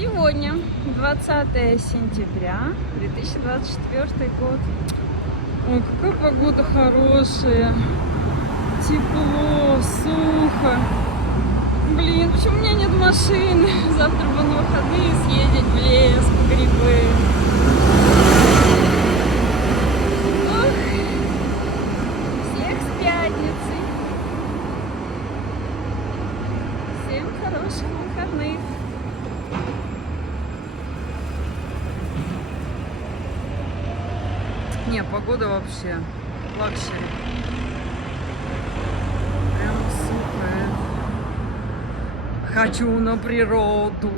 Сегодня 20 сентября 2024 год. Ой, какая погода хорошая. Тепло, сухо. Блин, почему у меня нет машины? Завтра бы на выходные съездить в лес, по грибы. Ох, всех с пятницей. Всем хороших выходных. Не, погода вообще лакшери. Прям супер. Хочу на природу.